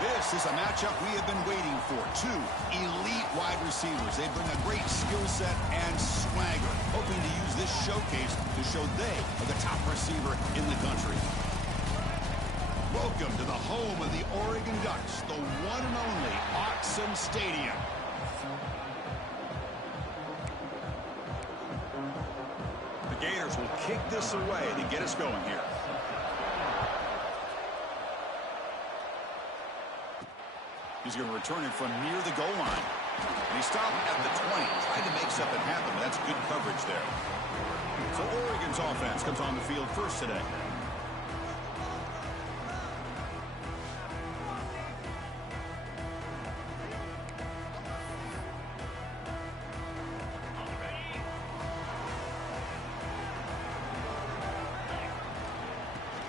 This is a matchup we have been waiting for. Two elite wide receivers. They bring a great skill set and swagger, hoping to use this showcase to show they are the top receiver in the country. Welcome to the home of the Oregon Ducks, the one and only Autzen Stadium. The Gators will kick this away to get us going here. He's going to return it from near the goal line. And he stopped at the 20. Tried to make something happen, but that's good coverage there. So Oregon's offense comes on the field first today.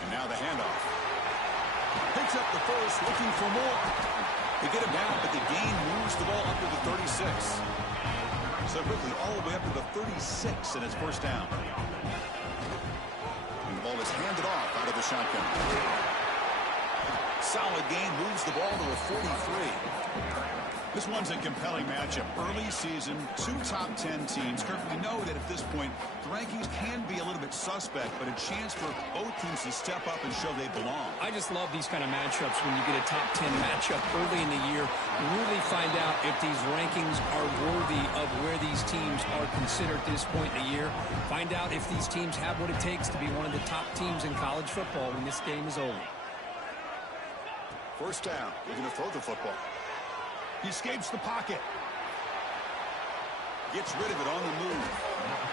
And now the handoff. Picks up the first, looking for more. They get him down, but the gain moves the ball up to the 36. So quickly, all the way up to the 36, and it's first down. And the ball is handed off out of the shotgun. Solid gain, moves the ball to a 43. This one's a compelling matchup. Early season, two top 10 teams. Kirk, we know that at this point, the rankings can be a little bit suspect, but a chance for both teams to step up and show they belong. I just love these kind of matchups when you get a top 10 matchup early in the year. Really find out if these rankings are worthy of where these teams are considered at this point in the year. Find out if these teams have what it takes to be one of the top teams in college football when this game is over. First down. We're going to throw the football. He escapes the pocket. Gets rid of it on the move.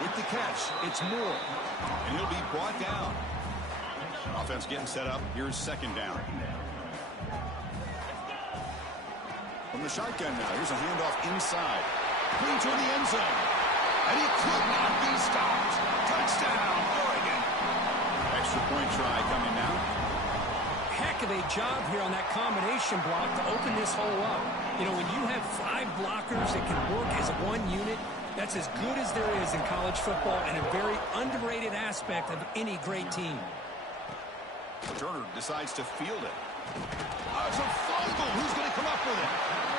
With the catch, it's Moore. And he'll be brought down. Offense getting set up. Here's second down. From the shotgun now. Here's a handoff inside. Clean toward the end zone. And he could not be stopped. Touchdown, Oregon. Extra point try coming now. Heck of a job here on that combination block to open this hole up. You know, when you have 5 blockers that can work as one unit, that's as good as there is in college football and a very underrated aspect of any great team. Turner decides to field it. It's a fumble. Who's going to come up with it?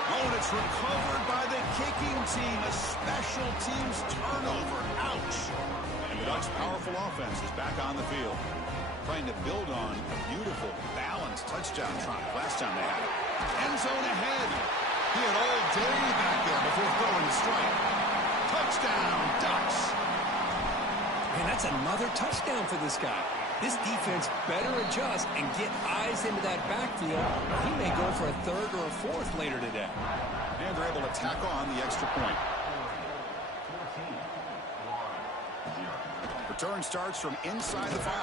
Oh, and it's recovered by the kicking team. A special teams turnover. Ouch. And the Ducks' powerful offense is back on the field, trying to build on a beautiful, balanced touchdown drive last time they had it. End zone ahead. He had all day back there before throwing the strike. Touchdown, Ducks. Man, that's another touchdown for this guy. This defense better adjust and get eyes into that backfield. He may go for a third or a fourth later today. And they're able to tack on the extra point. Return starts from inside the 5.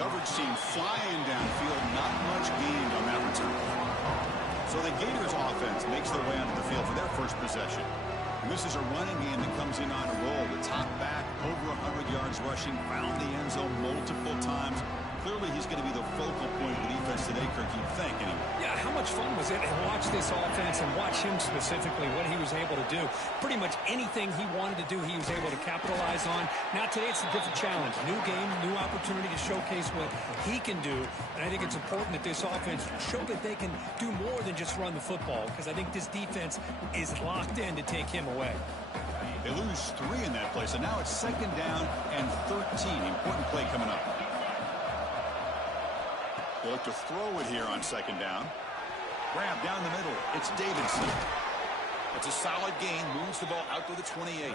Coverage team flying downfield. Not much gained on that return. So the Gators offense makes their way onto the field for their first possession. And this is a running game that comes in on a roll. The top back, over 100 yards rushing, found the end zone multiple times. Clearly, he's going to be the focal point of the defense today, Kirk, you'd think, anyway. Yeah, how much fun was it to watch this offense and watch him specifically, what he was able to do. Pretty much anything he wanted to do, he was able to capitalize on. Now, today, it's a different challenge. New game, new opportunity to showcase what he can do. And I think it's important that this offense show that they can do more than just run the football, because I think this defense is locked in to take him away. They lose 3 in that play, so now it's second down and 13. Important play coming up. They look to throw it here on second down. Grab down the middle. It's Davidson. It's a solid gain. Moves the ball out to the 28.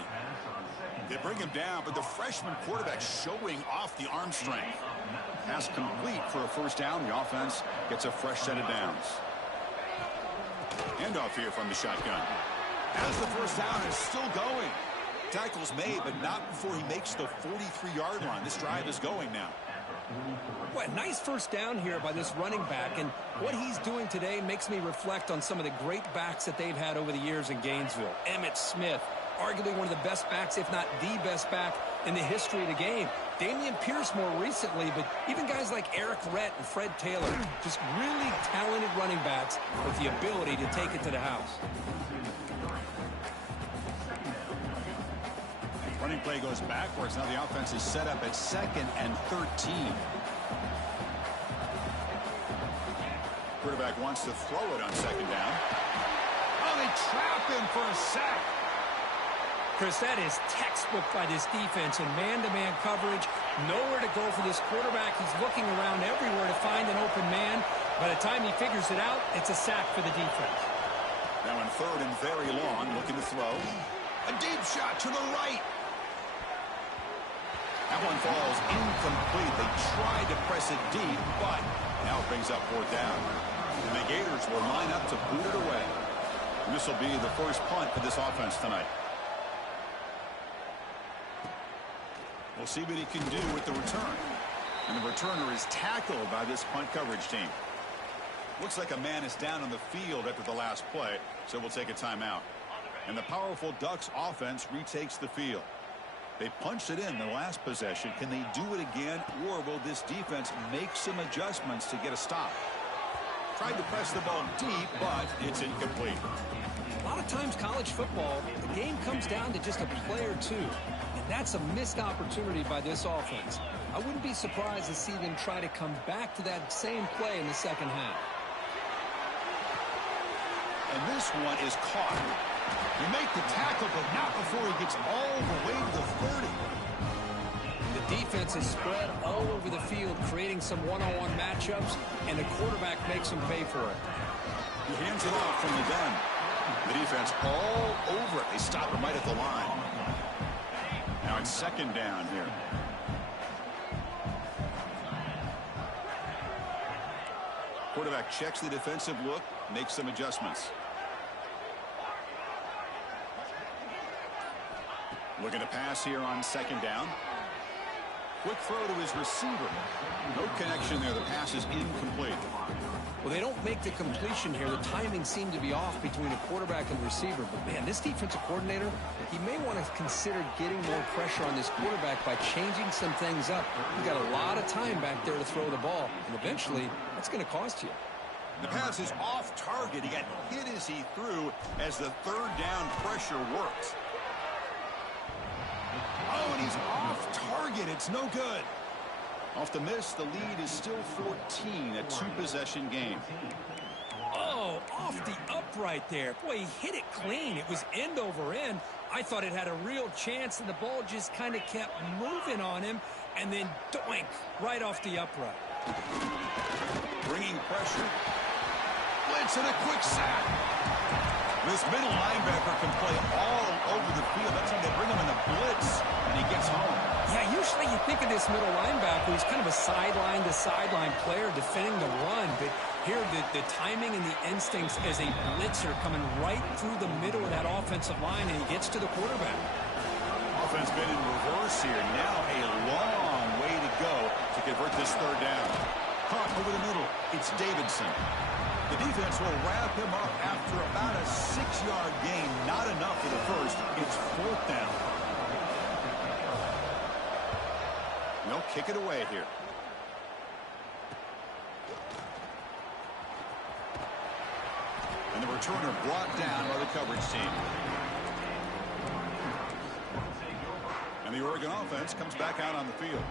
They bring him down, but the freshman quarterback showing off the arm strength. Pass complete for a first down. The offense gets a fresh set of downs. Handoff here from the shotgun. As the first down is still going. Tackles made, but not before he makes the 43-yard line. This drive is going now. Boy, nice first down here by this running back, and what he's doing today makes me reflect on some of the great backs that they've had over the years in Gainesville. Emmitt Smith, arguably one of the best backs, if not the best back in the history of the game. Damian Pierce more recently, but even guys like Eric Rhett and Fred Taylor, just really talented running backs with the ability to take it to the house. Running play goes backwards. Now the offense is set up at 2nd and 13. Quarterback quarterback wants to throw it on second down. Oh, they trap him for a sack. Chris, that is textbook by this defense in man-to-man coverage. Nowhere to go for this quarterback. He's looking around everywhere to find an open man. By the time he figures it out, it's a sack for the defense. Now in third and very long, looking to throw. A deep shot to the right. That one falls incomplete. They tried to press it deep, but now it brings up fourth down. And the Gators will line up to boot it away. And this will be the first punt for this offense tonight. We'll see what he can do with the return. And the returner is tackled by this punt coverage team. Looks like a man is down on the field after the last play, so we'll take a timeout. And the powerful Ducks offense retakes the field. They punched it in the last possession. Can they do it again, or will this defense make some adjustments to get a stop? Tried to press the ball deep, but it's incomplete. A lot of times college football, the game comes down to just a play or two. And that's a missed opportunity by this offense. I wouldn't be surprised to see them try to come back to that same play in the second half. And this one is caught. You make the tackle, but not before he gets all the way to the 30. The defense is spread all over the field, creating some one-on-one matchups, and the quarterback makes them pay for it. He hands it off from the gun. The defense all over it. They stop him right at the line. Now it's second down here. Quarterback checks the defensive look, makes some adjustments. Looking to pass here on second down. Quick throw to his receiver. No connection there. The pass is incomplete. Well, they don't make the completion here. The timing seemed to be off between a quarterback and receiver. But, man, this defensive coordinator, he may want to consider getting more pressure on this quarterback by changing some things up. He's got a lot of time back there to throw the ball. And eventually, that's going to cost you. The pass is off target. He got hit as he threw as the third down pressure worked. Oh, and he's off target. It's no good. Off the miss, the lead is still 14, a two-possession game. Oh, off the upright there. Boy, he hit it clean. It was end over end. I thought it had a real chance, and the ball just kind of kept moving on him, and then doink, right off the upright. Bringing pressure. Blitz and a quick sack. This middle linebacker can play all over the field. That's how they bring him in a blitz, and he gets home. Yeah, usually you think of this middle linebacker who's kind of a sideline-to-sideline player defending the run, but here the timing and the instincts as a blitzer coming right through the middle of that offensive line, and he gets to the quarterback. Offense been in reverse here. Now a long way to go to convert this third down. Caught over the middle. It's Davidson. The defense will wrap him up after about a 6-yard gain. Not enough for the first. It's fourth down. They'll kick it away here. And the returner brought down by the coverage team. And the Oregon offense comes back out on the field.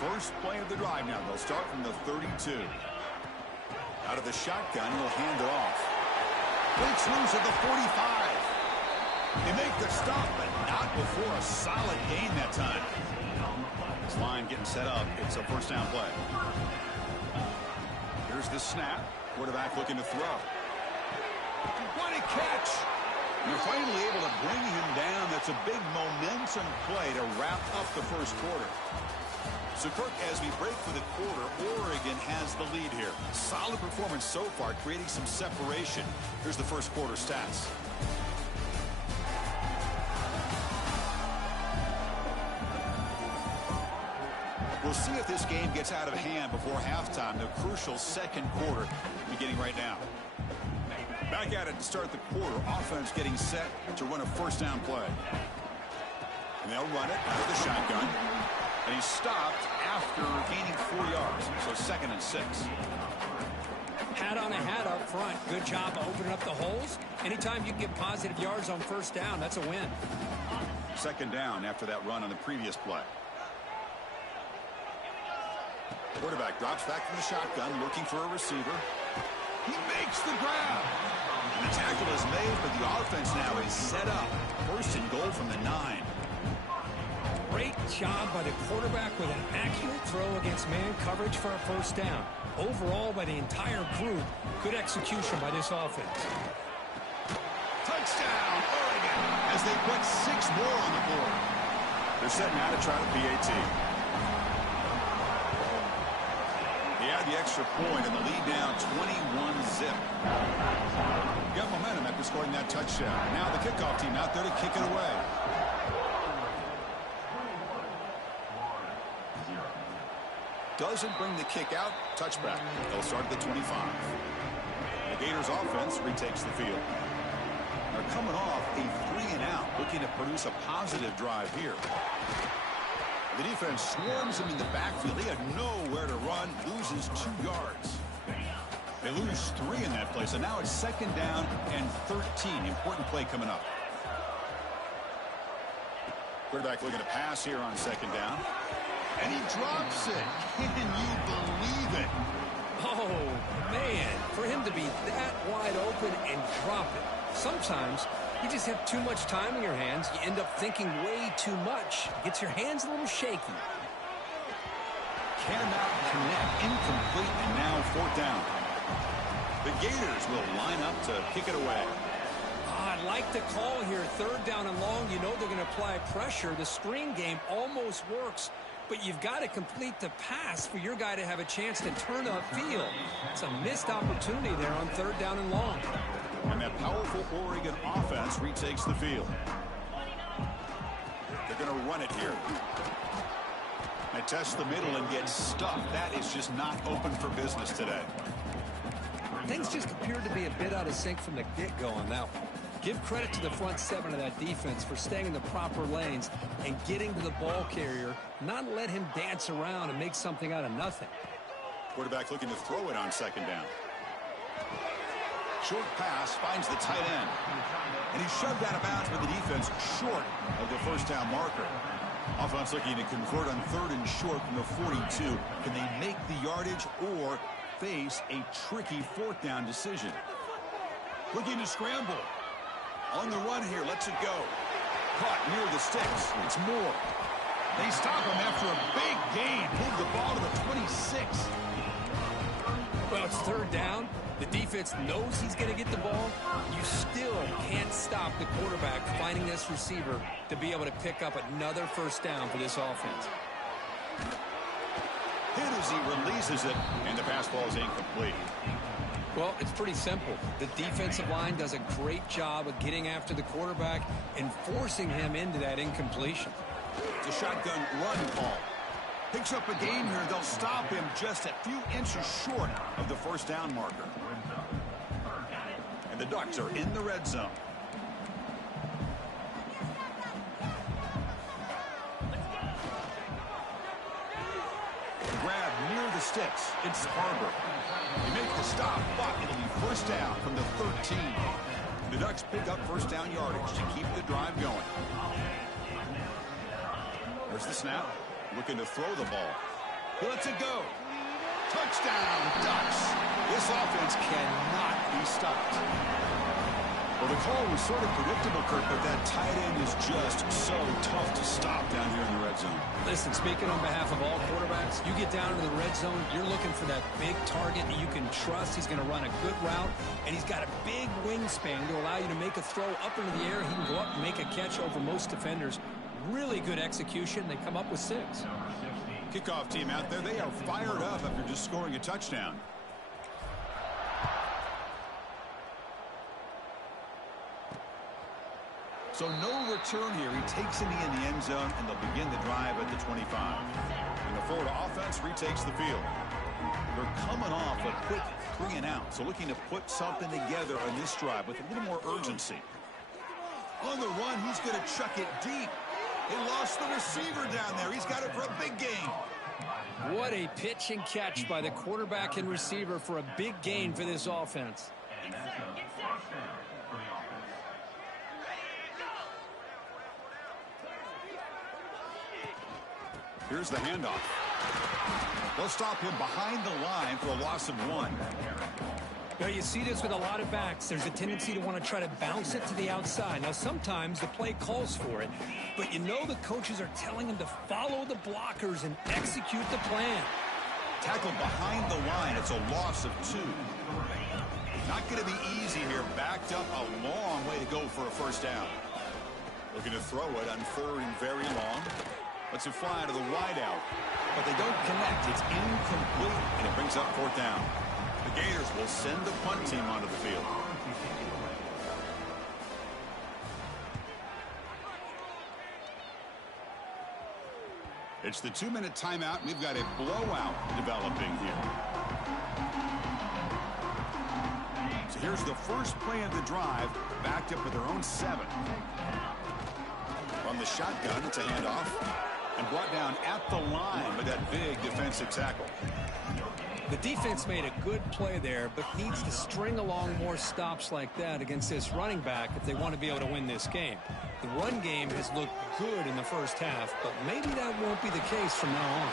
First play of the drive now. They'll start from the 32. Out of the shotgun, he'll hand it off. Breaks loose at the 45. They make the stop, but not before a solid gain that time. This line getting set up. It's a first down play. Here's the snap. Quarterback looking to throw. What a catch! And they're finally able to bring him down. That's a big momentum play to wrap up the first quarter. So, Kirk, as we break for the quarter, Oregon has the lead here. Solid performance so far, creating some separation. Here's the first quarter stats. We'll see if this game gets out of hand before halftime. The crucial second quarter beginning right now. Back at it to start the quarter. Offense getting set to run a first down play. And they'll run it out of the shotgun. And he's stopped after gaining 4 yards. So second and 6. Hat on a hat up front. Good job of opening up the holes. Anytime you can get positive yards on first down, that's a win. Second down after that run on the previous play. Quarterback drops back from the shotgun, looking for a receiver. He makes the grab. And the tackle is made, but the offense now is set up. First and goal from the 9. Great job by the quarterback with an accurate throw against man coverage for a first down. Overall, by the entire group, good execution by this offense. Touchdown, Oregon, as they put 6 more on the board. They're setting out to try the PAT. They had the extra point and the lead down 21-zip. Got momentum after scoring that touchdown. Now the kickoff team out there to kick it away. Doesn't bring the kick out. Touchback. They'll start at the 25. The Gators offense retakes the field. They're coming off a 3-and-out, looking to produce a positive drive here. The defense swarms him in the backfield. They had nowhere to run. Loses 2 yards. They lose 3 in that play, so now it's 2nd down and 13. Important play coming up. Quarterback looking to pass here on 2nd down. And he drops it. Can you believe it? Oh, man. For him to be that wide open and drop it. Sometimes you just have too much time in your hands. You end up thinking way too much. Gets your hands a little shaky. Cannot connect. Incomplete, and now 4th down. The Gators will line up to kick it away. I like the call here. 3rd down and long. You know they're going to apply pressure. The screen game almost works. But you've got to complete the pass for your guy to have a chance to turn upfield. It's a missed opportunity there on 3rd down and long. And that powerful Oregon offense retakes the field. They're going to run it here. They test the middle and get stuffed. That is just not open for business today. Things just appeared to be a bit out of sync from the get-go on that one. Give credit to the front 7 of that defense for staying in the proper lanes and getting to the ball carrier, not let him dance around and make something out of nothing. Quarterback looking to throw it on 2nd down. Short pass finds the tight end. And he's shoved out of bounds by the defense short of the 1st down marker. Offense looking to convert on 3rd and short from the 42. Can they make the yardage or face a tricky 4th down decision? Looking to scramble. On the run here, lets it go. Caught near the sticks. It's Moore. They stop him after a big gain. Move the ball to the 26. Well, it's 3rd down. The defense knows he's going to get the ball. You still can't stop the quarterback finding this receiver to be able to pick up another 1st down for this offense. Hit as he releases it, and the pass ball is incomplete. Well, it's pretty simple. The defensive line does a great job of getting after the quarterback and forcing him into that incompletion. It's a shotgun run call. Picks up a gain here. They'll stop him just a few inches short of the 1st down marker. And the Ducks are in the red zone. Grab near the sticks. It's Harbor. He makes the stop, but it'll be 1st down from the 13. The Ducks pick up 1st down yardage to keep the drive going. There's the snap. Looking to throw the ball. He lets it go. Touchdown, Ducks. This offense cannot be stopped. Well, the call was sort of predictable, Kurt, but that tight end is just so tough to stop down here in the red zone. Listen, speaking on behalf of all quarterbacks, you get down to the red zone, you're looking for that big target that you can trust. He's going to run a good route, and he's got a big wingspan to allow you to make a throw up into the air. He can go up and make a catch over most defenders. Really good execution. They come up with 6. Kickoff team out there, they are fired up after just scoring a touchdown. So no return here. He takes it in the end zone, and they'll begin the drive at the 25. And the Florida offense retakes the field. They're coming off a quick 3-and-out, so looking to put something together on this drive with a little more urgency. On the run, he's going to chuck it deep. He lost the receiver down there. He's got it for a big gain. What a pitch and catch by the quarterback and receiver for a big gain for this offense. Here's the handoff. They'll stop him behind the line for a loss of 1. Now, you see this with a lot of backs. There's a tendency to want to try to bounce it to the outside. Now, sometimes the play calls for it, but you know the coaches are telling them to follow the blockers and execute the plan. Tackled behind the line. It's a loss of 2. Not going to be easy here. Backed up a long way to go for a first down. Looking to throw it on 3rd and very long. Lets it fly to the wideout. But they don't connect. It's incomplete, and it brings up 4th down. The Gators will send the punt team onto the field. It's the 2-minute timeout. We've got a blowout developing here. So here's the first play of the drive, backed up with their own 7. From the shotgun, it's a handoff, and brought down at the line with that big defensive tackle. The defense made a good play there, but needs to string along more stops like that against this running back if they want to be able to win this game. The run game has looked good in the first half, but maybe that won't be the case from now on.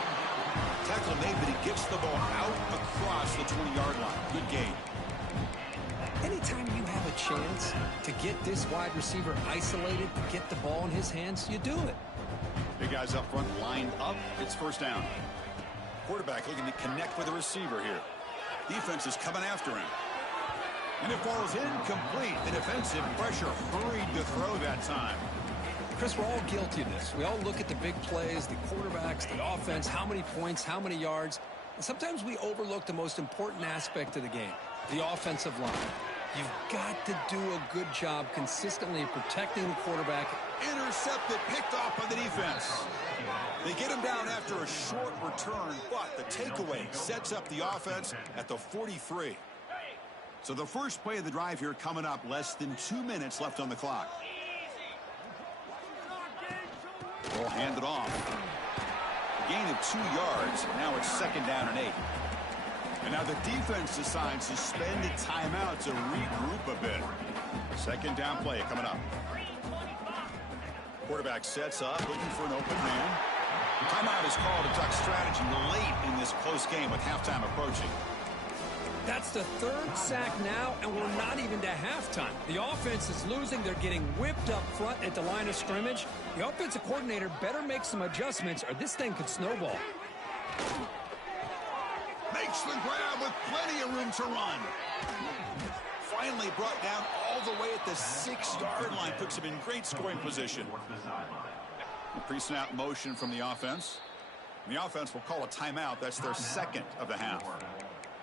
Tackle made, but he gets the ball out across the 20-yard line. Good gain. Anytime you have a chance to get this wide receiver isolated, to get the ball in his hands, you do it. Big guys up front lined up. It's first down. Quarterback looking to connect with the receiver here. Defense is coming after him. And it falls incomplete. The defensive pressure hurried to throw that time. Chris, we're all guilty of this. We all look at the big plays, the quarterbacks, the offense, how many points, how many yards. And sometimes we overlook the most important aspect of the game, the offensive line. You've got to do a good job consistently protecting the quarterback. Intercepted, picked off by the defense. They get him down after a short return, but the takeaway sets up the offense at the 43. So the first play of the drive here coming up, less than 2 minutes left on the clock. Ball handed off. A gain of 2 yards. Now it's 2nd down and 8. And now the defense decides to spend a timeout to regroup a bit. 2nd down play coming up. Quarterback sets up, looking for an open man. The timeout is called to duck strategy late in this close game with halftime approaching. That's the 3rd sack now, and we're not even to halftime. The offense is losing. They're getting whipped up front at the line of scrimmage. The offensive coordinator better make some adjustments, or this thing could snowball. Makes the grab with plenty of room to run. Finally brought down all the way at the 6-yard line. Puts him in great scoring position. Pre-snap motion from the offense. And the offense will call a timeout. That's their 2nd of the half.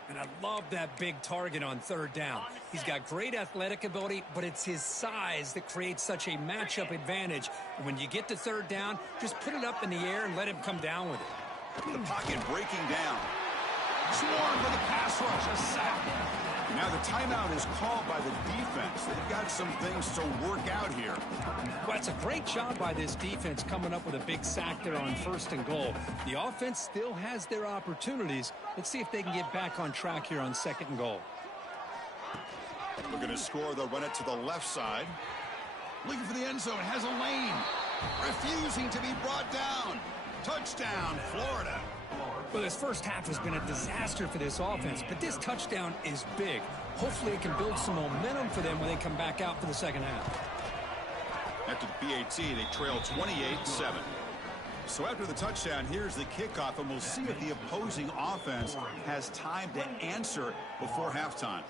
And I love that big target on 3rd down. He's got great athletic ability, but it's his size that creates such a matchup advantage. And when you get to 3rd down, just put it up in the air and let him come down with it. The pocket breaking down. Swarm for the pass rush. A sack. Now the timeout is called by the defense. They've got some things to work out here. Well, it's a great job by this defense coming up with a big sack there on 1st and goal. The offense still has their opportunities. Let's see if they can get back on track here on 2nd and goal. Looking to score. They'll run it to the left side. Looking for the end zone. Has a lane. Refusing to be brought down. Touchdown, Florida. Well, this first half has been a disaster for this offense, but this touchdown is big. Hopefully it can build some momentum for them when they come back out for the 2nd half. After the PAT, they trail 28-7. So after the touchdown, here's the kickoff, and we'll see if the opposing offense has time to answer before halftime.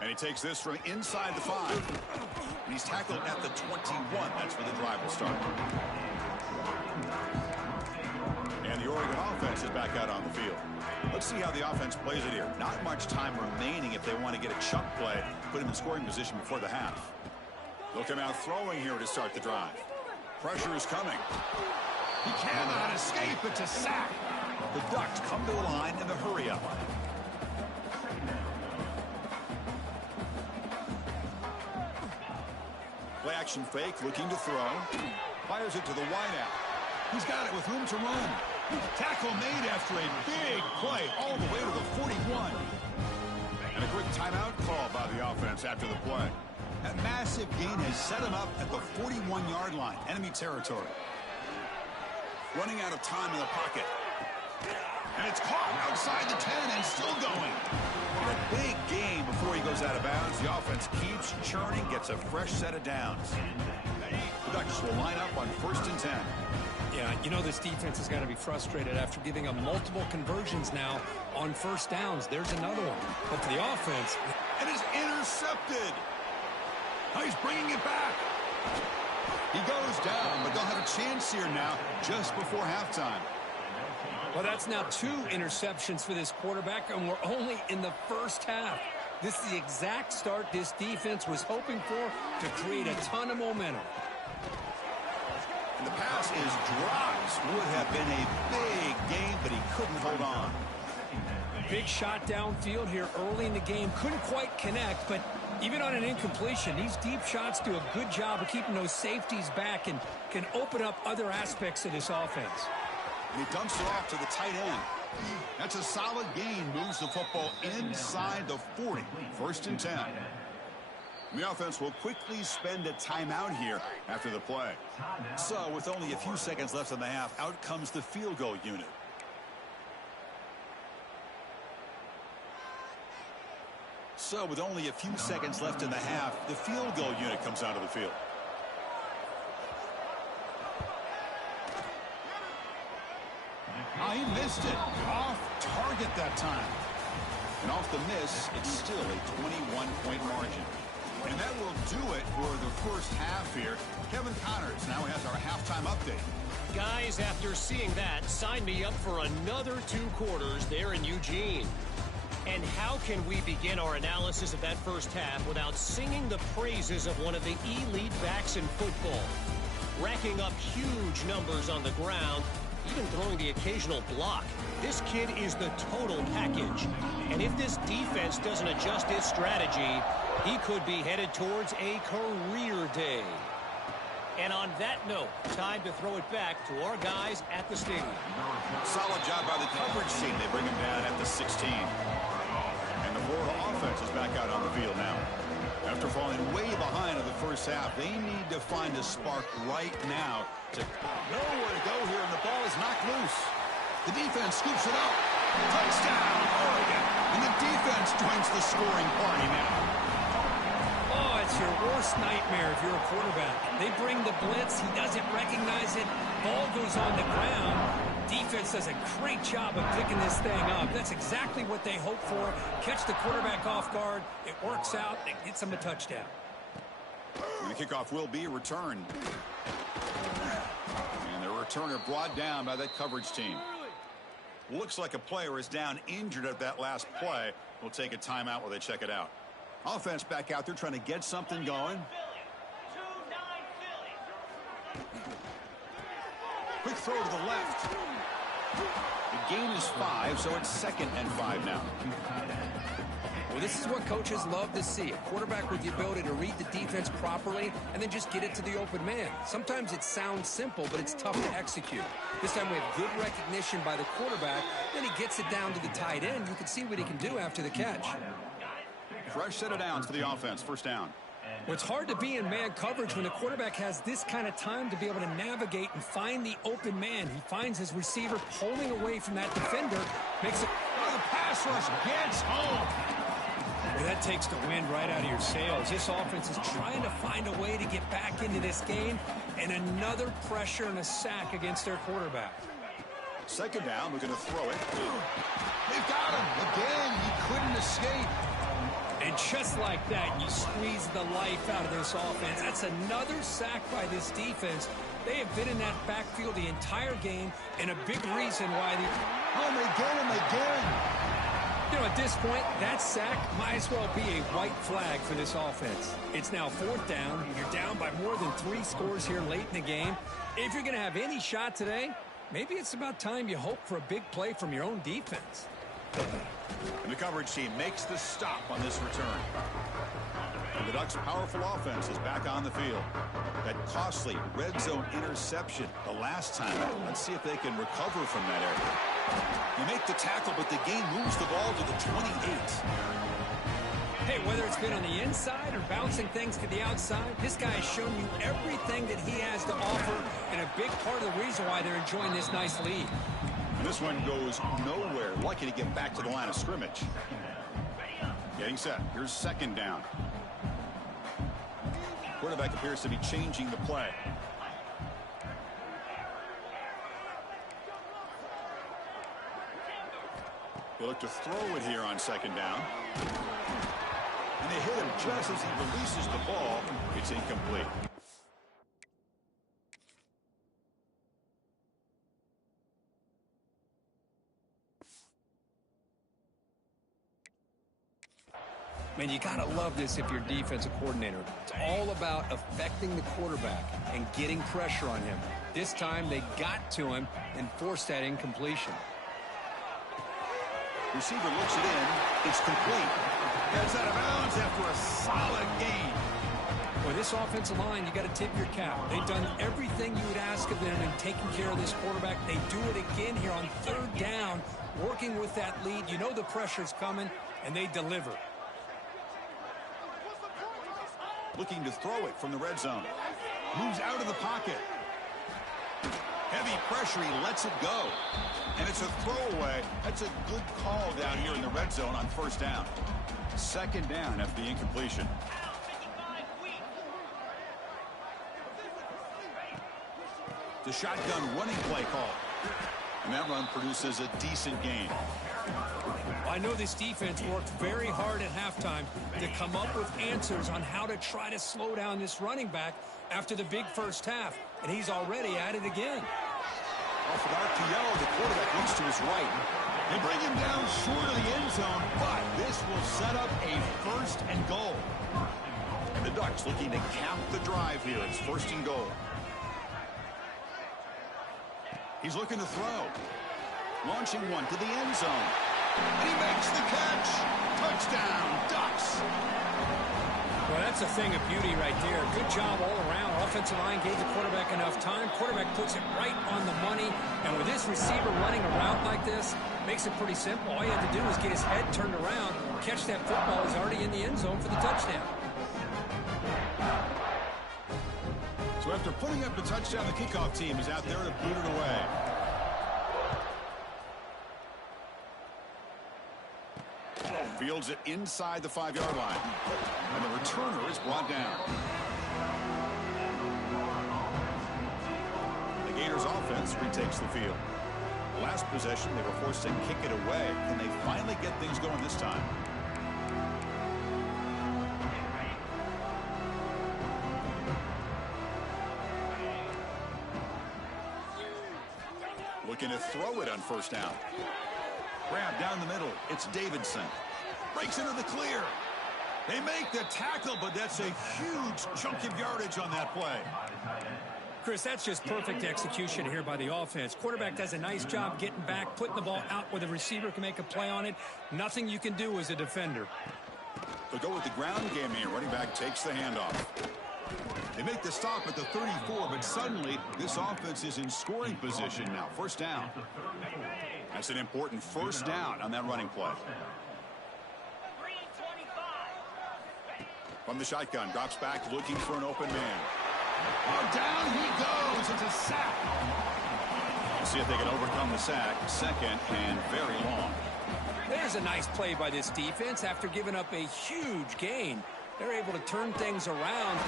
And he takes this from inside the 5. And he's tackled at the 21. That's where the drive will start. And the Oregon offense is back out on the field. Let's see how the offense plays it here. Not much time remaining if they want to get a chunk play, put him in scoring position before the half. They'll come out throwing here to start the drive. Pressure is coming. He cannot escape. It's a sack. The Ducks come to the line in the hurry-up. Play action fake, looking to throw. Fires it to the wideout. He's got it with room to run. Tackle made after a big play all the way to the 41. And a quick timeout call by the offense after the play. That massive gain has set him up at the 41-yard line, enemy territory. Running out of time in the pocket. And it's caught outside the 10 and still going. A big gain before he goes out of bounds. The offense keeps churning, gets a fresh set of downs. The Ducks will line up on 1st and 10. Yeah, you know this defense has got to be frustrated after giving up multiple conversions now on 1st downs. There's another one. But for the offense, it is intercepted. Now he's bringing it back. He goes down, but they'll have a chance here now just before halftime. Well, that's now 2 interceptions for this quarterback, and we're only in the 1st half. This is the exact start this defense was hoping for to create a ton of momentum. And the pass is dropped. Would have been a big game, but he couldn't hold on. Big shot downfield here early in the game. Couldn't quite connect, but even on an incompletion, these deep shots do a good job of keeping those safeties back and can open up other aspects of this offense. And he dumps it off to the tight end. That's a solid gain. Moves the football inside the 40. 1st and 10. The offense will quickly spend a timeout here after the play. So with only a few seconds left in the half, out comes the field goal unit. So with only a few seconds left in the half, the field goal unit comes out of the field. Oh, he missed it. Off target that time. And off the miss, it's still a 21-point margin. And that will do it for the 1st half here. Kevin Connors now has our halftime update. Guys, after seeing that, sign me up for another 2 quarters there in Eugene. And how can we begin our analysis of that 1st half without singing the praises of one of the elite backs in football? Racking up huge numbers on the ground, even throwing the occasional block. This kid is the total package. And if this defense doesn't adjust its strategy, he could be headed towards a career day. And on that note, time to throw it back to our guys at the stadium. Solid job by the coverage team. They bring him down at the 16. And the Florida offense is back out on the field now. After falling way behind in the 1st half, they need to find a spark right now to nowhere to go here, and the ball is knocked loose. The defense scoops it up. Touchdown, Oregon. And the defense joins the scoring party now. Oh, it's your worst nightmare if you're a quarterback. They bring the blitz. He doesn't recognize it. Ball goes on the ground. Defense does a great job of picking this thing up. That's exactly what they hope for. Catch the quarterback off guard. It works out. It gets them a touchdown. And the kickoff will be returned. And the returner brought down by that coverage team. Looks like a player is down injured at that last play. We'll take a timeout while they check it out. Offense back out there trying to get something going. Quick throw to the left. The gain is 5, so it's 2nd and 5 now. Well, this is what coaches love to see. A quarterback with the ability to read the defense properly and then just get it to the open man. Sometimes it sounds simple, but it's tough to execute. This time we have good recognition by the quarterback. Then he gets it down to the tight end. You can see what he can do after the catch. Fresh set of downs for the offense. 1st down. Well, it's hard to be in man coverage when the quarterback has this kind of time to be able to navigate and find the open man. He finds his receiver pulling away from that defender. Makes it. Oh, the pass rush gets home. Well, that takes the wind right out of your sails. This offense is trying to find a way to get back into this game, and another pressure and a sack against their quarterback. 2nd down, we're going to throw it. They've got him. Again, he couldn't escape. And just like that, you squeeze the life out of this offense. That's another sack by this defense. They have been in that backfield the entire game, and a big reason why they get him again. You know, at this point, that sack might as well be a white flag for this offense. It's now 4th down. You're down by more than 3 scores here late in the game. If you're going to have any shot today, maybe it's about time you hope for a big play from your own defense. And the coverage team makes the stop on this return. And the Ducks' powerful offense is back on the field. That costly red zone interception the last time. Let's see if they can recover from that area. You make the tackle, but the game moves the ball to the 28. Hey, whether it's been on the inside or bouncing things to the outside, this guy has shown you everything that he has to offer, and a big part of the reason why they're enjoying this nice lead. And this one goes nowhere. Lucky to get back to the line of scrimmage. Getting set. Here's second down. Quarterback appears to be changing the play. They look to throw it here on second down. And they hit him just as he releases the ball. It's incomplete. Man, you got to love this if you're defensive coordinator. It's all about affecting the quarterback and getting pressure on him. This time they got to him and forced that incompletion. Receiver looks it in. It's complete. Gets out of bounds after a solid gain. Well, this offensive line, you got to tip your cap. They've done everything you would ask of them in taking care of this quarterback. They do it again here on third down, working with that lead. You know the pressure's coming, and they deliver. Looking to throw it from the red zone. Moves out of the pocket. Heavy pressure, he lets it go. And it's a throwaway. That's a good call down here in the red zone on first down. Second down after the incompletion. The shotgun running play call. And that run produces a decent gain. I know this defense worked very hard at halftime to come up with answers on how to try to slow down this running back after the big first half. And he's already at it again. Off an RPO, the quarterback looks to his right. They bring him down short of the end zone, but this will set up a first and goal. And the Ducks looking to cap the drive here. It's first and goal. He's looking to throw. Launching one to the end zone. And he makes the catch. Touchdown, Ducks. Well, that's a thing of beauty right there. Good job all around. Offensive line gave the quarterback enough time. Quarterback puts it right on the money. And with this receiver running around like this, makes it pretty simple. All you have to do is get his head turned around, catch that football. He's already in the end zone for the touchdown. So after putting up the touchdown, the kickoff team is out there to boot it away. Fields it inside the 5-yard line. And the returner is brought down. The Gators offense retakes the field. Last possession, they were forced to kick it away. Can they finally get things going this time? Looking to throw it on first down. Grab down the middle. It's Davidson. Breaks into the clear. They make the tackle, but that's a huge chunk of yardage on that play. Chris, that's just perfect execution here by the offense. Quarterback does a nice job getting back, putting the ball out where the receiver can make a play on it. Nothing you can do as a defender. They'll go with the ground game here. Running back takes the handoff. They make the stop at the 34, but suddenly this offense is in scoring position now. First down. That's an important first down on that running play. From the shotgun, drops back looking for an open man. Oh, down he goes. It's a sack. Let's see if they can overcome the sack. Second and very long. There's a nice play by this defense after giving up a huge gain. They're able to turn things around.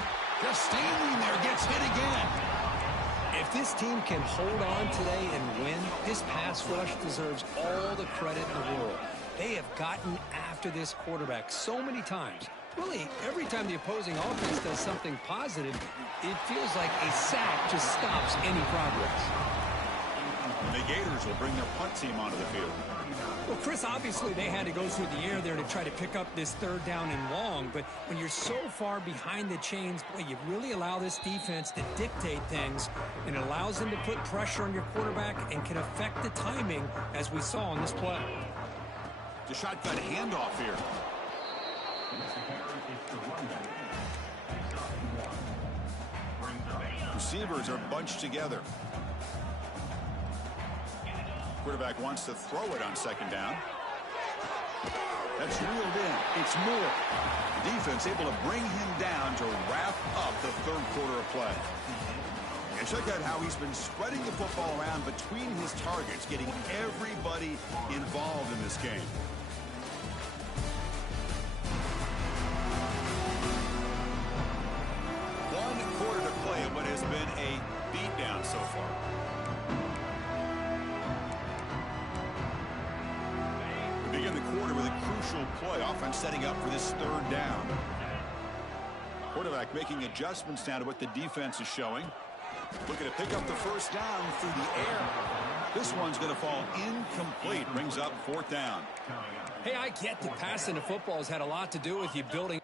Just standing there, gets hit again. If this team can hold on today and win, this pass rush deserves all the credit in the world. They have gotten after this quarterback so many times. Really, every time the opposing offense does something positive, it feels like a sack just stops any progress. And the Gators will bring their punt team onto the field. Well, Chris, obviously they had to go through the air there to try to pick up this third down and long, but when you're so far behind the chains, boy, you really allow this defense to dictate things, and it allows them to put pressure on your quarterback and can affect the timing, as we saw on this play. The shotgun handoff here. Receivers are bunched together. Quarterback wants to throw it on second down. That's reeled in. It's Moore. The defense able to bring him down to wrap up the third quarter of play. And check out how he's been spreading the football around between his targets, getting everybody involved in this game. has been a beatdown so far. We begin the quarter with a crucial play. Offense setting up for this third down. Quarterback making adjustments now to what the defense is showing. Looking to pick up the first down through the air. This one's going to fall incomplete. Brings up fourth down. Hey, I get that passing the football has had a lot to do with you building.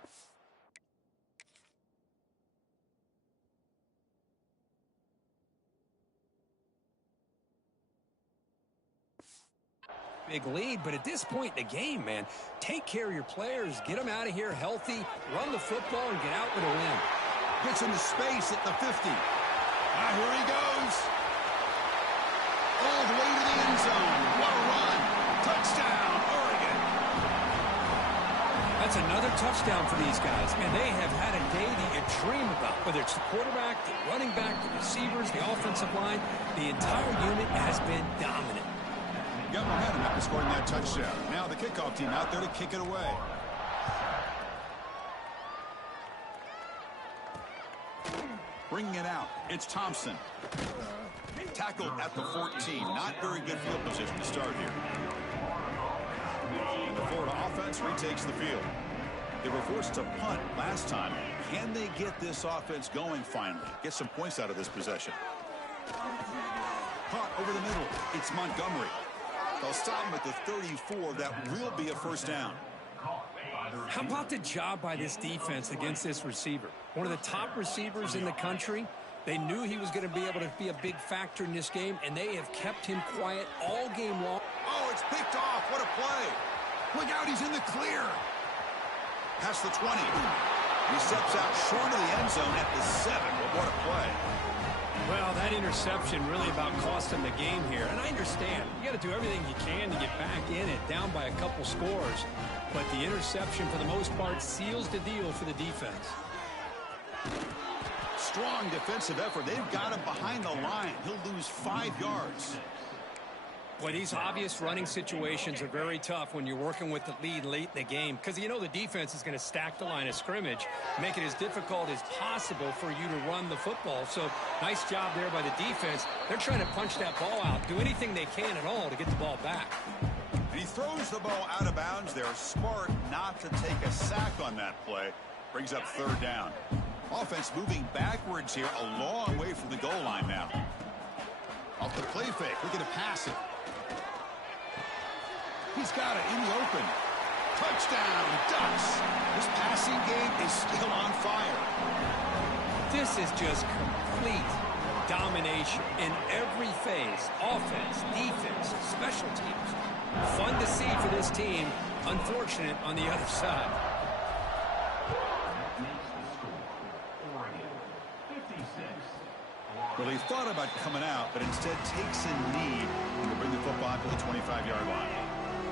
Big lead, but at this point in the game, man, take care of your players, get them out of here healthy, run the football, and get out with a win. Gets into space at the 50. Here he goes. All the way to the end zone. What a run. Touchdown, Oregon. That's another touchdown for these guys. Man, they have had a day that you dream about, whether it's the quarterback, the running back, the receivers, the offensive line. The entire unit has been dominant. Got momentum after scoring that touchdown. Now the kickoff team out there to kick it away. Bringing it out, it's Thompson. Tackled at the 14. Not very good field position to start here. And the Florida offense retakes the field. They were forced to punt last time. Can they get this offense going finally? Get some points out of this possession. Caught over the middle. It's Montgomery. They'll stop him at the 34. That will be a first down. How about the job by this defense against this receiver? One of the top receivers in the country. They knew he was going to be able to be a big factor in this game, and they have kept him quiet all game long. Oh, it's picked off. What a play. Look out, he's in the clear. Past the 20. He steps out short of the end zone at the 7. But what a play. Well, that interception really about cost him the game here. And I understand. You got to do everything you can to get back in it, down by a couple scores. But the interception, for the most part, seals the deal for the defense. Strong defensive effort. They've got him behind the line. He'll lose 5 yards. Well, these obvious running situations are very tough when you're working with the lead late in the game, because you know the defense is going to stack the line of scrimmage, make it as difficult as possible for you to run the football. So nice job there by the defense. They're trying to punch that ball out, do anything they can at all to get the ball back. And he throws the ball out of bounds there. Smart not to take a sack on that play. Brings up third down. Offense moving backwards here, a long way from the goal line now. Off the play fake, looking to pass it. He's got it in the open. Touchdown, Ducks. This passing game is still on fire. This is just complete domination in every phase. Offense, defense, special teams. Fun to see for this team. Unfortunate on the other side. Well, he thought about coming out, but instead takes a knee to bring the football to the 25-yard line.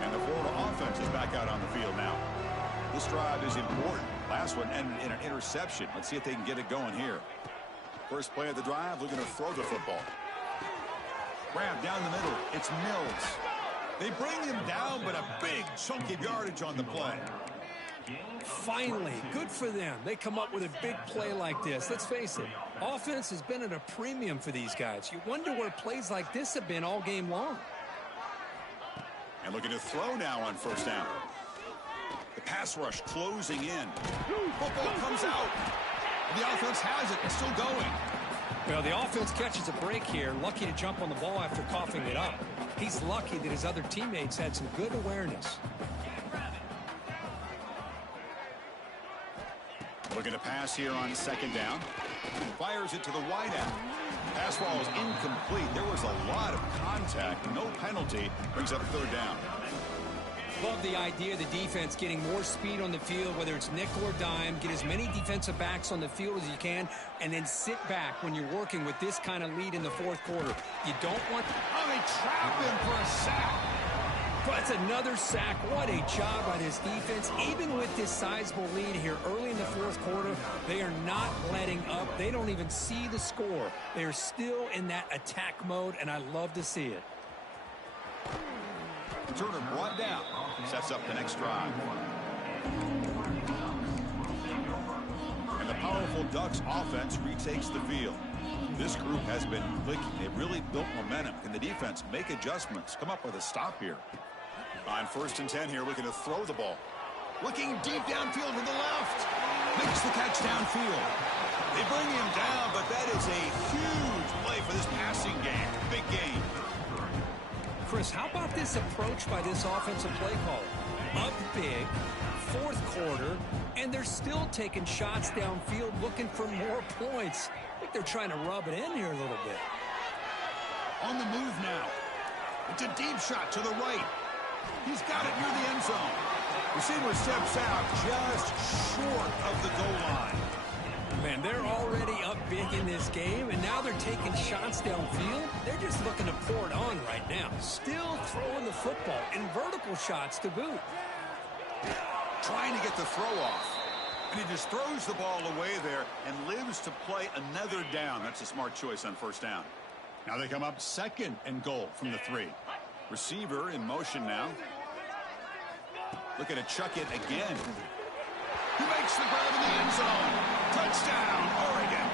And the Florida offense is back out on the field now. This drive is important. Last one ended in an interception. Let's see if they can get it going here. First play of the drive, looking to throw the football. Grab down the middle. It's Mills. They bring him down, but a big chunk of yardage on the play. Finally, good for them. They come up with a big play like this. Let's face it, offense has been at a premium for these guys. You wonder where plays like this have been all game long. And looking to throw now on first down. The pass rush closing in. Football comes out. And the offense has it. It's still going. Well, the offense catches a break here. Lucky to jump on the ball after coughing it up. He's lucky that his other teammates had some good awareness. Looking to pass here on second down. Fires it to the wideout. Pass ball is incomplete. There was a lot of contact. No penalty. Brings up third down. Love the idea of the defense getting more speed on the field, whether it's nickel or dime. Get as many defensive backs on the field as you can, and then sit back when you're working with this kind of lead in the fourth quarter. You don't want... Oh, they trap him for a sack. That's another sack. What a job by this defense. Even with this sizable lead here early in the fourth quarter, they are not letting up. They don't even see the score. They are still in that attack mode, and I love to see it. Turner brought down. Sets up the next drive. And the powerful Ducks offense retakes the field. This group has been clicking. They've really built momentum. Can the defense make adjustments? Come up with a stop here. On 1st and 10 here, looking to throw the ball. Looking deep downfield to the left. Makes the catch downfield. They bring him down, but that is a huge play for this passing game. Big game. Chris, how about this approach by this offensive play caller? Up big, 4th quarter, and they're still taking shots downfield looking for more points. I think they're trying to rub it in here a little bit. On the move now. It's a deep shot to the right. He's got it near the end zone. Receiver steps out just short of the goal line. Man, they're already up big in this game, and now they're taking shots downfield. They're just looking to pour it on right now. Still throwing the football in vertical shots to boot. Trying to get the throw off. And he just throws the ball away there and lives to play another down. That's a smart choice on 1st down. Now they come up 2nd and goal from the 3. Receiver in motion now. Looking to chuck it again. He makes the grab in the end zone. Touchdown, Oregon.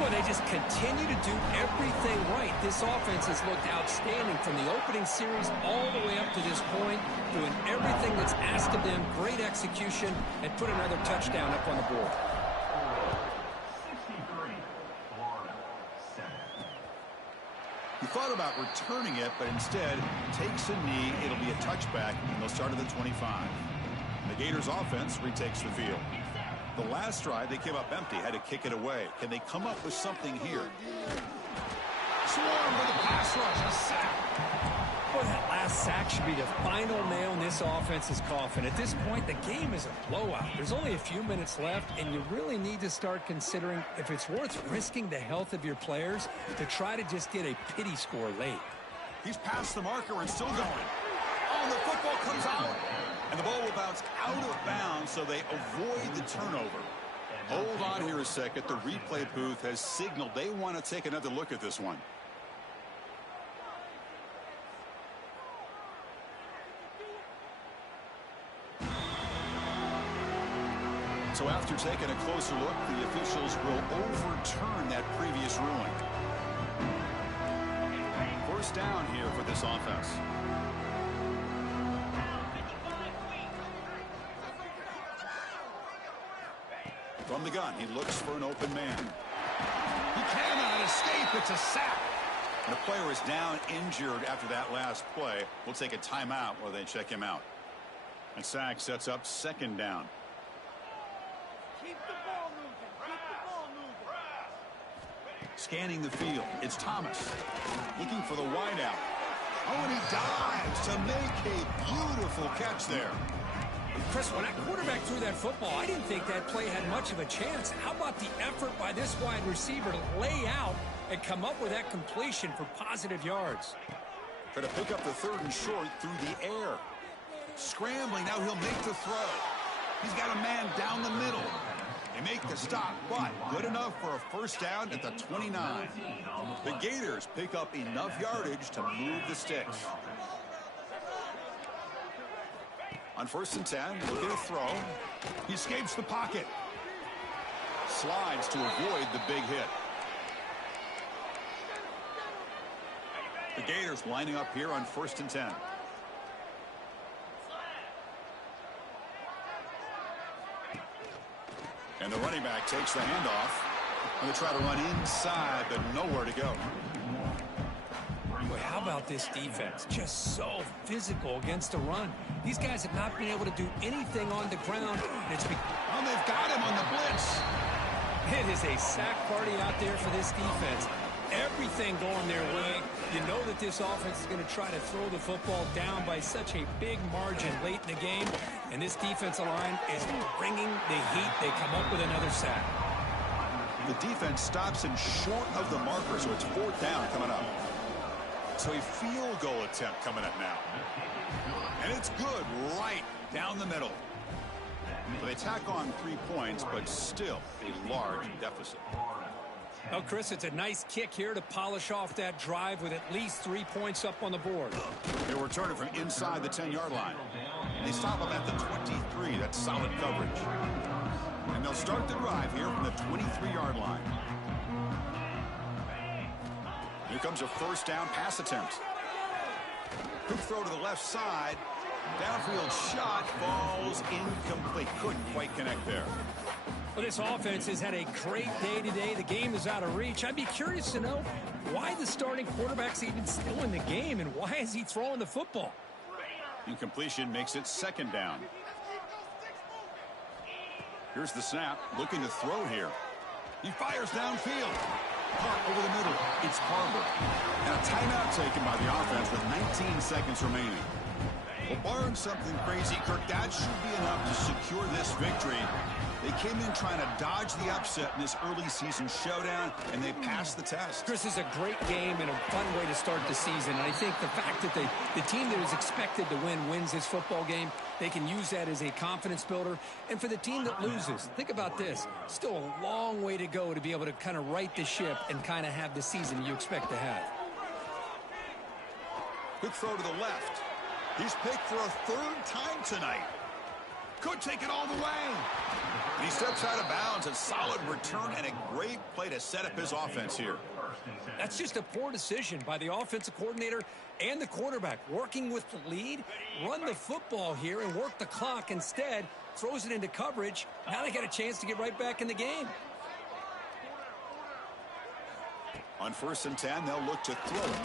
Boy, they just continue to do everything right. This offense has looked outstanding from the opening series all the way up to this point, doing everything that's asked of them, great execution, and put another touchdown up on the board. He thought about returning it, but instead takes a knee. It'll be a touchback, and they'll start at the 25. The Gators offense retakes the field. The last drive, they came up empty, had to kick it away. Can they come up with something here? Swarm with a pass rush, a sack. Boy, that last sack should be the final nail in this offense's coffin. At this point, the game is a blowout. There's only a few minutes left, and you really need to start considering if it's worth risking the health of your players to try to just get a pity score late. He's past the marker and still going. Oh, the football comes out. And the ball will bounce out of bounds, so they avoid the turnover. Hold on here a second. The replay booth has signaled they want to take another look at this one. So after taking a closer look, the officials will overturn that previous ruling. 1st down here for this offense. From the gun, he looks for an open man. He cannot escape. It's a sack. And the player is down injured after that last play. We'll take a timeout while they check him out. And sack sets up 2nd down. Keep the ball moving. Keep the ball moving. Scanning the field. It's Thomas. Looking for the wideout. Oh, and he dives to make a beautiful catch there. Chris, when that quarterback threw that football, I didn't think that play had much of a chance. How about the effort by this wide receiver to lay out and come up with that completion for positive yards? Try to pick up the 3rd and short through the air. Scrambling, now he'll make the throw. He's got a man down the middle. They make the stop, but good enough for a 1st down at the 29. The Gators pick up enough yardage to move the sticks. On 1st and 10, looking to throw. He escapes the pocket. Slides to avoid the big hit. The Gators lining up here on 1st and 10. And the running back takes the handoff. Going to try to run inside, but nowhere to go. Boy, how about this defense? Just so physical against the run. These guys have not been able to do anything on the ground. Oh, they've got him on the blitz. It is a sack party out there for this defense. Everything going their way. You know that this offense is going to try to throw the football down by such a big margin late in the game. And this defensive line is bringing the heat. They come up with another sack. The defense stops him short of the marker, so it's 4th down coming up. So a field goal attempt coming up now. And it's good right down the middle. So they tack on 3 points, but still a large deficit. Well, Chris, it's a nice kick here to polish off that drive with at least 3 points up on the board. They'll return it from inside the 10-yard line. They stop him at the 23. That's solid coverage. And they'll start the drive here from the 23-yard line. Here comes a first down pass attempt. Quick throw to the left side. Downfield shot falls incomplete. Couldn't quite connect there. Well, this offense has had a great day today. The game is out of reach. I'd be curious to know why the starting quarterback's even still in the game and why is he throwing the football? Incompletion makes it second down. Here's the snap. Looking to throw here. He fires downfield. Caught over the middle. It's Carver. And a timeout taken by the offense with 19 seconds remaining. Well, barring something crazy, Kirk, that should be enough to secure this victory. They came in trying to dodge the upset in this early season showdown, and they passed the test. Chris, is a great game and a fun way to start the season. And I think the fact that the team that is expected to win wins this football game, they can use that as a confidence builder. And for the team that loses, think about this. Still a long way to go to be able to kind of right the ship and kind of have the season you expect to have. Quick throw to the left. He's picked for a third time tonight. Could take it all the way. He steps out of bounds. A solid return and a great play to set up his offense here. That's just a poor decision by the offensive coordinator and the quarterback. Working with the lead, run the football here and work the clock. Instead, throws it into coverage. Now they got a chance to get right back in the game. On 1st and 10, they'll look to throw it.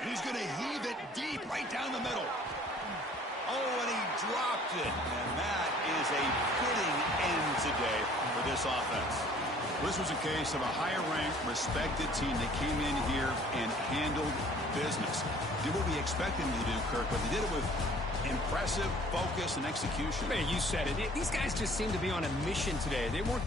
And he's going to heave it deep right down the middle. Oh, and he dropped it. And that is a fitting end today for this offense. This was a case of a higher-ranked, respected team that came in here and handled business. Did what we expected them to do, Kirk, but they did it with impressive focus and execution. Man, you said it. These guys just seem to be on a mission today. They weren't